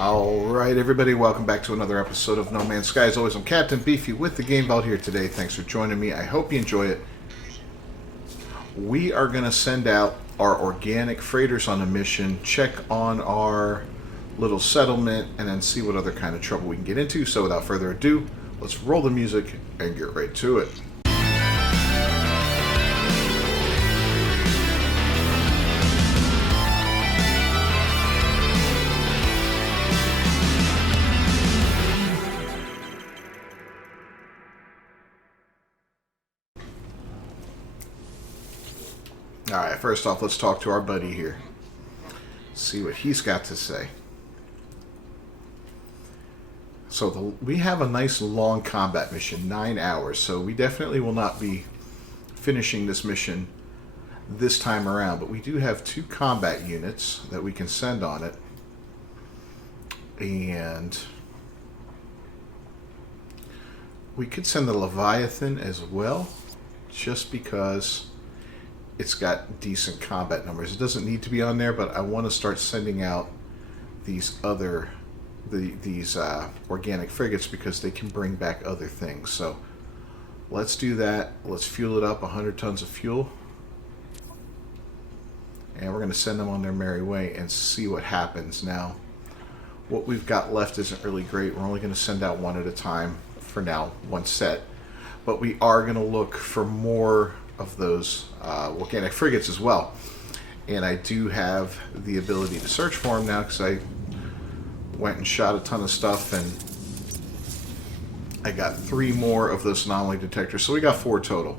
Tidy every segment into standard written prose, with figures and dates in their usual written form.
Alright, everybody, welcome back to another episode of No Man's Sky. As always, I'm Captain Beefy with the Game Vault here today. Thanks for joining me. I hope you enjoy it. We are going to send out our organic freighters on a mission, check on our little settlement, and then see what other kind of trouble we can get into. So without further ado, let's roll the music and get right to it. Alright, first off, let's talk to our buddy here. See what he's got to say. So we have a nice long combat mission, 9 hours, so we definitely will not be finishing this mission this time around, but we do have 2 combat units that we can send on it. And we could send the Leviathan as well, just because it's got decent combat numbers. It doesn't need to be on there, but I want to start sending out these other organic frigates because they can bring back other things. So let's do that. Let's fuel it up, 100 tons of fuel, and we're going to send them on their merry way and see what happens. Now, what we've got left isn't really great. We're only going to send out one at a time for now, one set, but we are going to look for more of those organic frigates as well, and I do have the ability to search for them now because I went and shot a ton of stuff, and I got 3 more of those anomaly detectors, so we got 4 total.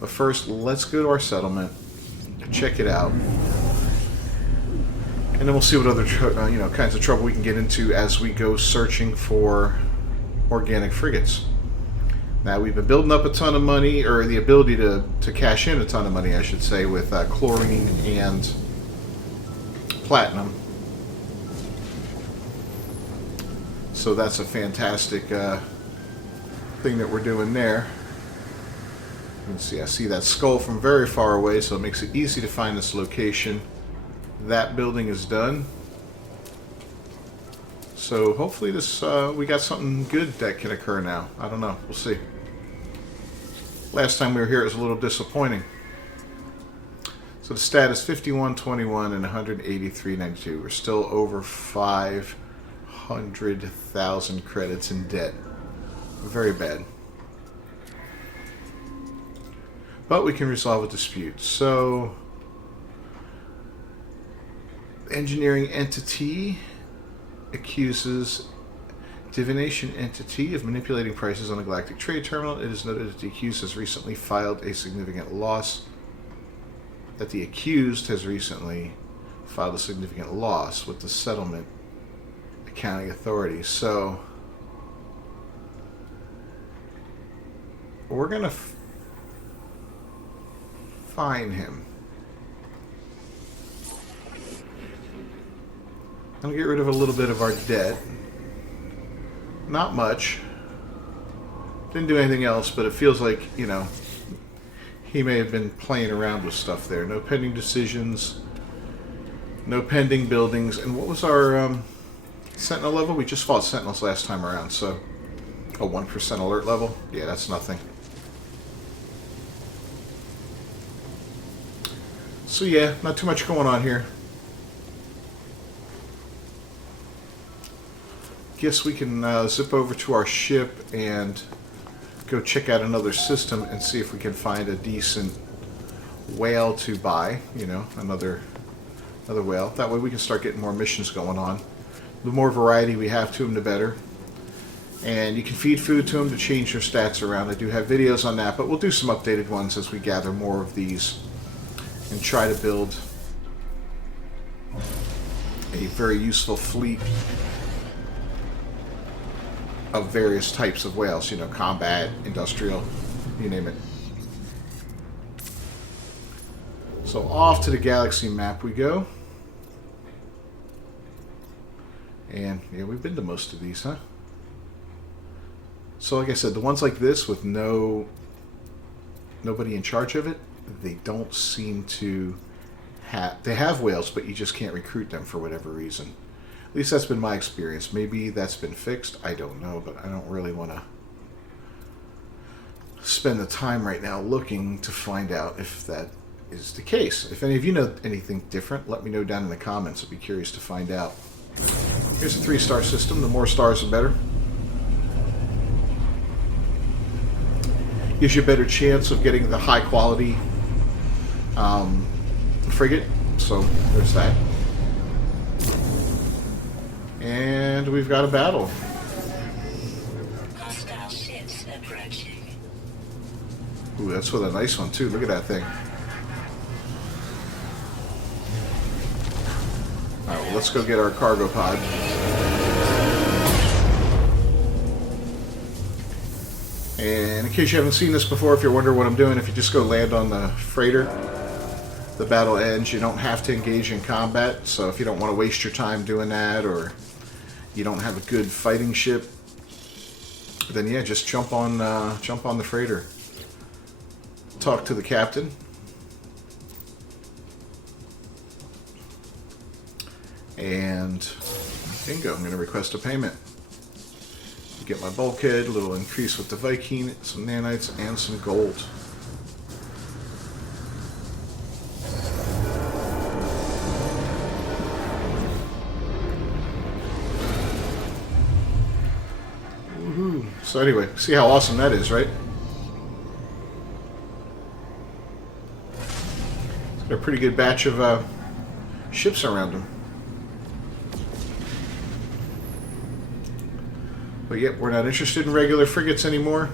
But first, let's go to our settlement, check it out, and then we'll see what other kinds of trouble we can get into as we go searching for organic frigates. Now, we've been building up a ton of money, or the ability to cash in a ton of money, I should say, with chlorine and platinum. So that's a fantastic thing that we're doing there. You can see, I see that skull from very far away, so it makes it easy to find this location. That building is done. So hopefully this we got something good that can occur now. I don't know. We'll see. Last time we were here, it was a little disappointing. So the stat is 51.21 and 183.92. We're still over 500,000 credits in debt. Very bad. But we can resolve a dispute. So, engineering entity accuses divination entity of manipulating prices on a galactic trade terminal. It is noted that the accused has recently filed a significant loss. With the settlement accounting authorities. So we're going to fine him. I'll get rid of a little bit of our debt. Not much. Didn't do anything else, but it feels like, he may have been playing around with stuff there. No pending decisions, no pending buildings. And what was our Sentinel level? We just fought Sentinels last time around, so a 1% alert level? Yeah, that's nothing. So yeah, not too much going on here. Guess we can zip over to our ship and go check out another system and see if we can find a decent whale to buy. Another whale. That way we can start getting more missions going on. The more variety we have to them, the better. And you can feed food to them to change their stats around. I do have videos on that, but we'll do some updated ones as we gather more of these and try to build a very useful fleet of various types of whales, combat, industrial, you name it. So off to the galaxy map we go. And yeah, we've been to most of these, huh? So like I said, the ones like this with nobody in charge of it, they don't seem to have... They have whales, but you just can't recruit them for whatever reason. At least that's been my experience. Maybe that's been fixed. I don't know, but I don't really want to spend the time right now looking to find out if that is the case. If any of you know anything different, let me know down in the comments. I'd be curious to find out. Here's a 3-star system. The more stars, the better. Gives you a better chance of getting the high quality frigate. So there's that. And we've got a battle. Hostile ships approaching. Ooh, that's with a nice one too. Look at that thing. Alright, well, let's go get our cargo pod. And in case you haven't seen this before, if you're wondering what I'm doing, if you just go land on the freighter, the battle ends. You don't have to engage in combat, so if you don't want to waste your time doing that, or you don't have a good fighting ship, then yeah, just jump on the freighter. Talk to the captain. And bingo, I'm going to request a payment. Get my bulkhead, a little increase with the Viking, some nanites, and some gold. Woohoo! So anyway, see how awesome that is, right? It's got a pretty good batch of ships around them. But yet, we're not interested in regular frigates anymore.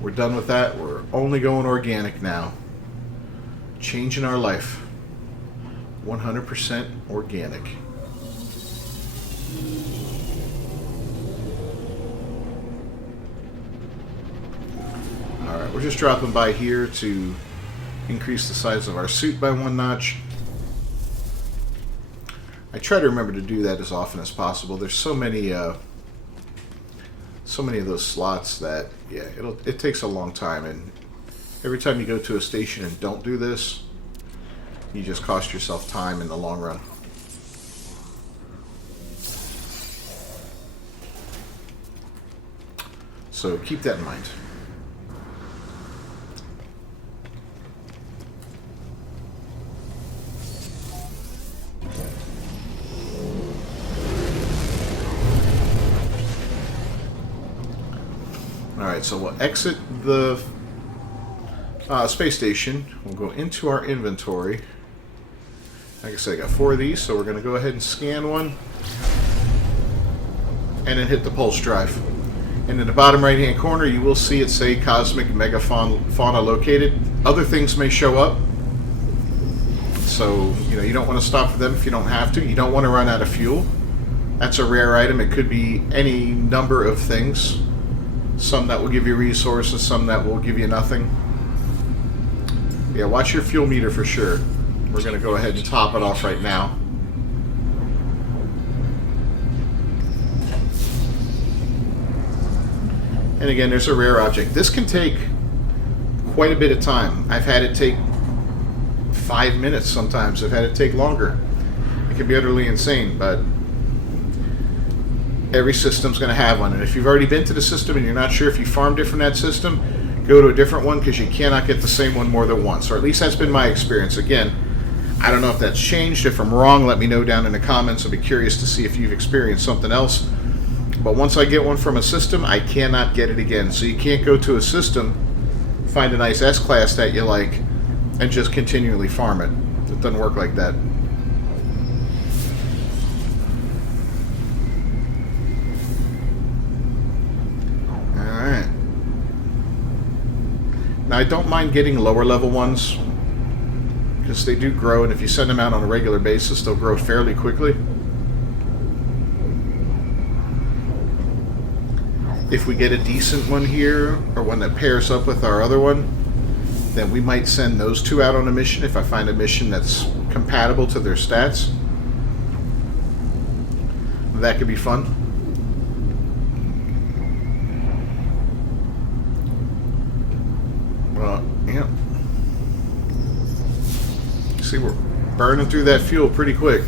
We're done with that. We're only going organic now. Changing our life. 100% organic. Alright, we're just dropping by here to increase the size of our suit by 1 notch. I try to remember to do that as often as possible. There's so many of those slots that, yeah, it takes a long time, and every time you go to a station and don't do this, you just cost yourself time in the long run. So keep that in mind. Alright, so we'll exit the space station. We'll go into our inventory. Like I said, I got 4 of these, so we're going to go ahead and scan one. And then hit the pulse drive. And in the bottom right hand corner, you will see it say Cosmic Megafauna located. Other things may show up. So, you don't want to stop for them if you don't have to. You don't want to run out of fuel. That's a rare item. It could be any number of things. Some that will give you resources, some that will give you nothing. Yeah, watch your fuel meter for sure. We're going to go ahead and top it off right now. And again, there's a rare object. This can take quite a bit of time. I've had it take 5 minutes sometimes. I've had it take longer. It can be utterly insane, but every system's going to have one. And if you've already been to the system and you're not sure if you farmed it from that system, go to a different one, because you cannot get the same one more than once. Or at least that's been my experience. Again, I don't know if that's changed. If I'm wrong, let me know down in the comments. I'll be curious to see if you've experienced something else. But once I get one from a system, I cannot get it again. So you can't go to a system, find a nice S-Class that you like, and just continually farm it. It doesn't work like that. Alright. Now I don't mind getting lower level ones, because they do grow, and if you send them out on a regular basis, they'll grow fairly quickly. If we get a decent one here, or one that pairs up with our other one, then we might send those 2 out on a mission if I find a mission that's compatible to their stats. That could be fun. Well, yeah. See, we're burning through that fuel pretty quick.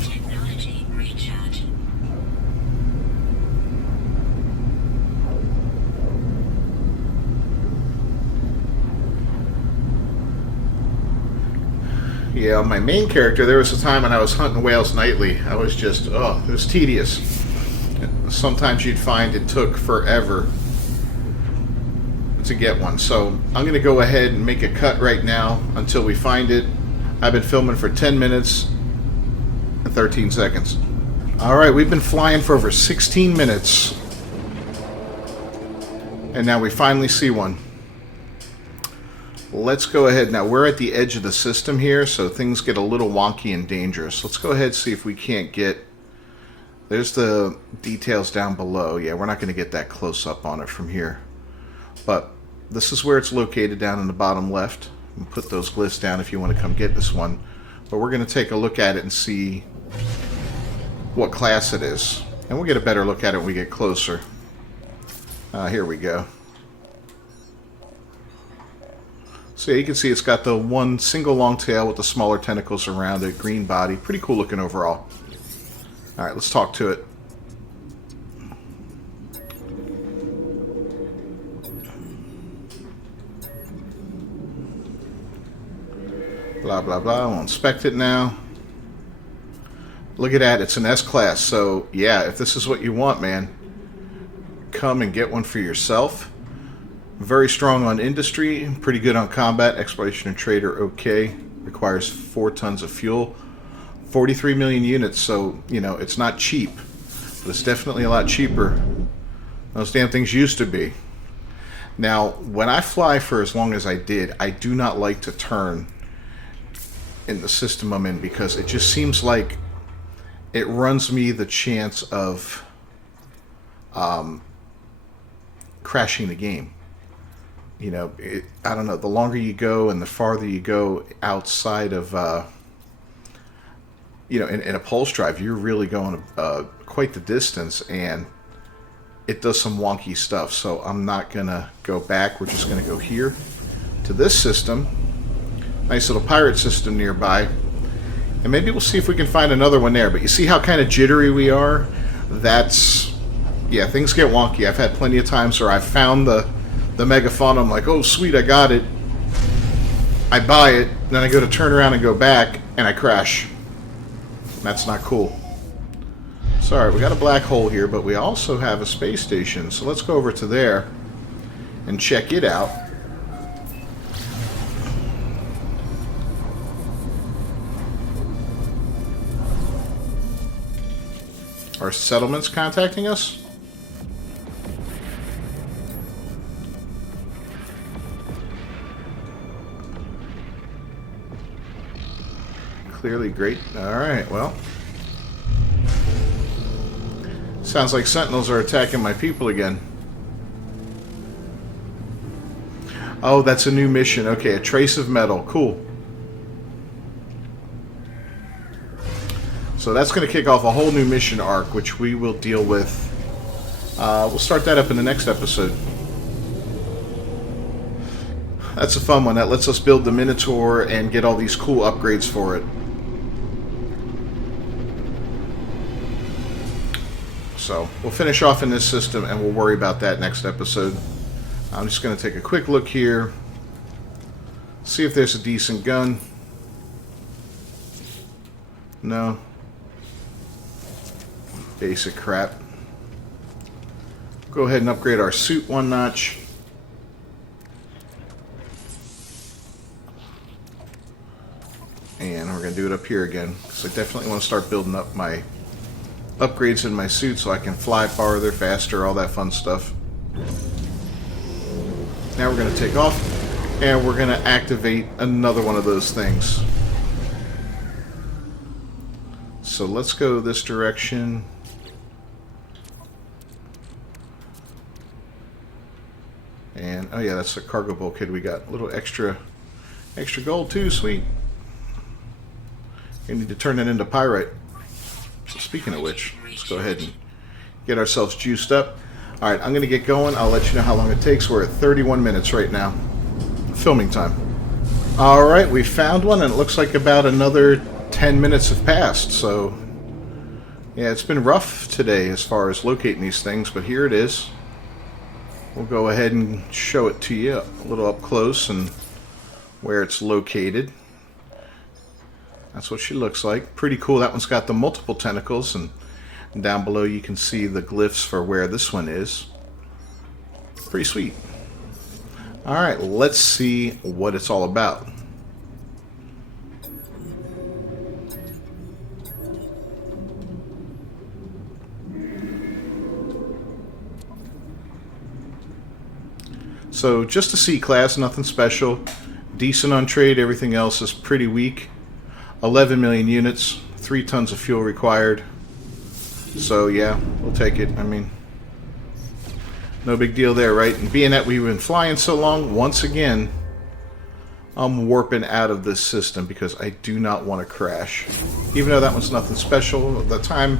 Technology Yeah, on my main character, there was a time when I was hunting whales nightly. I was just, oh, it was tedious. Sometimes you'd find it took forever to get one. So I'm going to go ahead and make a cut right now until we find it. I've been filming for 10 minutes and 13 seconds. All right, we've been flying for over 16 minutes. And now we finally see one. Let's go ahead. Now we're at the edge of the system here, so things get a little wonky and dangerous. Let's go ahead and see if we can't get... There's the details down below. Yeah, we're not going to get that close up on it from here. But this is where it's located, down in the bottom left. And put those glyphs down if you want to come get this one. But we're going to take a look at it and see what class it is. And we'll get a better look at it when we get closer. Here we go. So yeah, you can see it's got the one single long tail with the smaller tentacles around it, green body. Pretty cool looking overall. Alright, let's talk to it. Blah, blah, blah. We'll inspect it now. Look at that. It's an S-Class. So, yeah, if this is what you want, man, come and get one for yourself. Very strong on industry. Pretty good on combat. Exploration and trade are okay. Requires 4 tons of fuel. 43 million units. So, you know, it's not cheap. But it's definitely a lot cheaper than those damn things used to be. Now, when I fly for as long as I did, I do not like to turn in the system I'm in, because it just seems like it runs me the chance of crashing the game. You know, I don't know, the longer you go and the farther you go outside of, you know, in a pulse drive, you're really going quite the distance, and it does some wonky stuff. So I'm not going to go back. We're just going to go here to this system. Nice little pirate system nearby. And maybe we'll see if we can find another one there. But you see how kind of jittery we are? That's... Yeah, things get wonky. I've had plenty of times where I've found the megafauna. I'm like, oh, sweet, I got it. I buy it. Then I go to turn around and go back, and I crash. That's not cool. Sorry, we got a black hole here, but we also have a space station. So let's go over to there and check it out. Are settlements contacting us? Clearly great. Alright, well. Sounds like sentinels are attacking my people again. Oh, that's a new mission. Okay, a trace of metal. Cool. So that's going to kick off a whole new mission arc, which we will deal with. We'll start that up in the next episode. That's a fun one. That lets us build the Minotaur and get all these cool upgrades for it. So we'll finish off in this system, and we'll worry about that next episode. I'm just going to take a quick look here. See if there's a decent gun. No. Basic crap. Go ahead and upgrade our suit one notch. And we're going to do it up here again, because I definitely want to start building up my upgrades in my suit so I can fly farther, faster, all that fun stuff. Now we're going to take off, and we're going to activate another one of those things. So let's go this direction. And, oh yeah, that's the cargo bulkhead we got. A little extra gold too, sweet. We need to turn that into pyrite. So speaking of which, let's go ahead and get ourselves juiced up. Alright, I'm going to get going. I'll let you know how long it takes. We're at 31 minutes right now. Filming time. Alright, we found one, and it looks like about another 10 minutes have passed. So, yeah, it's been rough today as far as locating these things, but here it is. We'll go ahead and show it to you a little up close and where it's located. That's what she looks like. Pretty cool. That one's got the multiple tentacles, and down below you can see the glyphs for where this one is. Pretty sweet. Alright, let's see what it's all about. So just a C class, nothing special. Decent on trade, everything else is pretty weak. 11 million units, 3 tons of fuel required. So yeah, we'll take it. I mean, no big deal there, right? And being that we've been flying so long, once again, I'm warping out of this system because I do not want to crash. Even though that one's nothing special, the time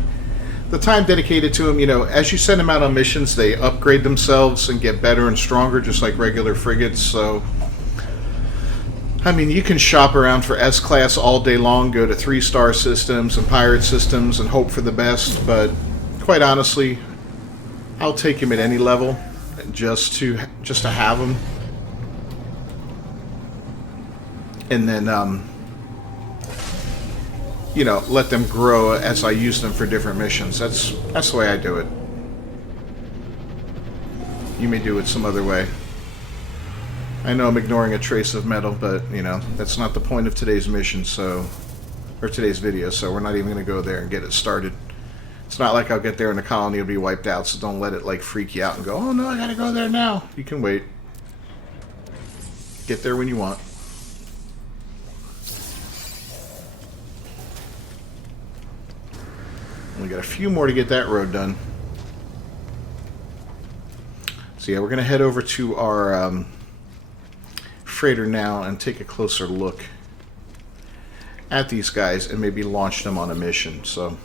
dedicated to them, you know, as you send them out on missions, they upgrade themselves and get better and stronger, just like regular frigates. So, I mean, you can shop around for S-Class all day long, go to 3-star systems and pirate systems and hope for the best, but quite honestly, I'll take him at any level just to have him. And then, you know, let them grow as I use them for different missions. That's the way I do it. You may do it some other way. I know I'm ignoring a trace of metal, but, you know, that's not the point of today's mission, so... or today's video, so we're not even going to go there and get it started. It's not like I'll get there and the colony will be wiped out, so don't let it, like, freak you out and go, oh no, I gotta go there now. You can wait. Get there when you want. We got a few more to get that road done. So yeah, we're going to head over to our freighter now and take a closer look at these guys and maybe launch them on a mission. So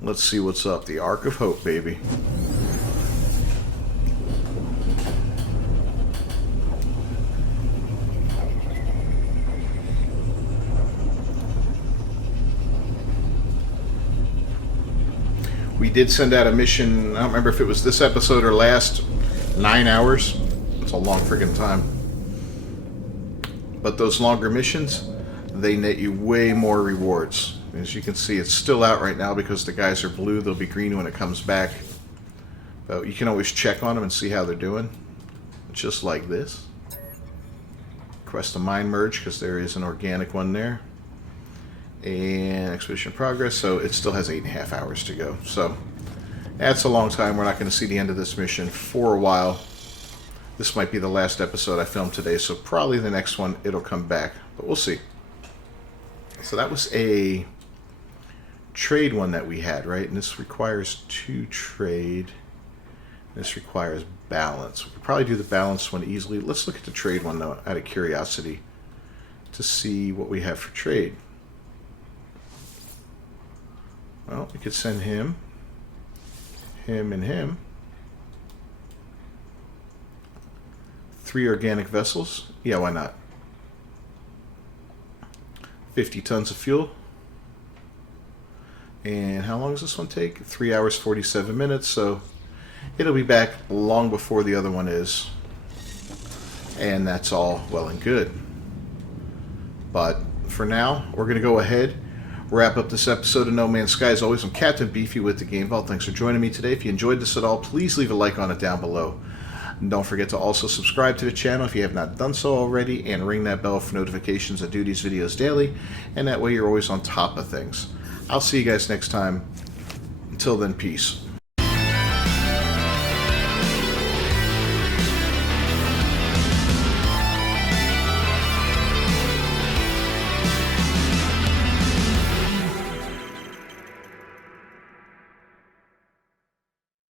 let's see what's up. The Ark of Hope, baby. We did send out a mission, I don't remember if it was this episode or last, 9 hours. It's a long friggin' time. But those longer missions, they net you way more rewards. As you can see, it's still out right now because the guys are blue. They'll be green when it comes back. But you can always check on them and see how they're doing. Just like this. Request a mine merge because there is an organic one there. And expedition progress, so it still has 8.5 hours to go. So that's a long time. We're not going to see the end of this mission for a while. This might be the last episode I filmed today, so probably the next one it'll come back, but we'll see. So that was a trade one that we had, right? And this requires 2 trade. This requires balance. We could probably do the balance one easily. Let's look at the trade one though, out of curiosity, to see what we have for trade. Well, we could send him, and him. 3 organic vessels. Yeah, why not? 50 tons of fuel. And how long does this one take? 3 hours, 47 minutes. So it'll be back long before the other one is. And that's all well and good. But for now, we're going to go ahead, wrap up this episode of No Man's Sky. As always, I'm Captain Beefy with the Game Vault. Thanks for joining me today. If you enjoyed this at all, please leave a like on it down below. And don't forget to also subscribe to the channel if you have not done so already, and ring that bell for notifications. I do these videos daily, and that way you're always on top of things. I'll see you guys next time. Until then, peace.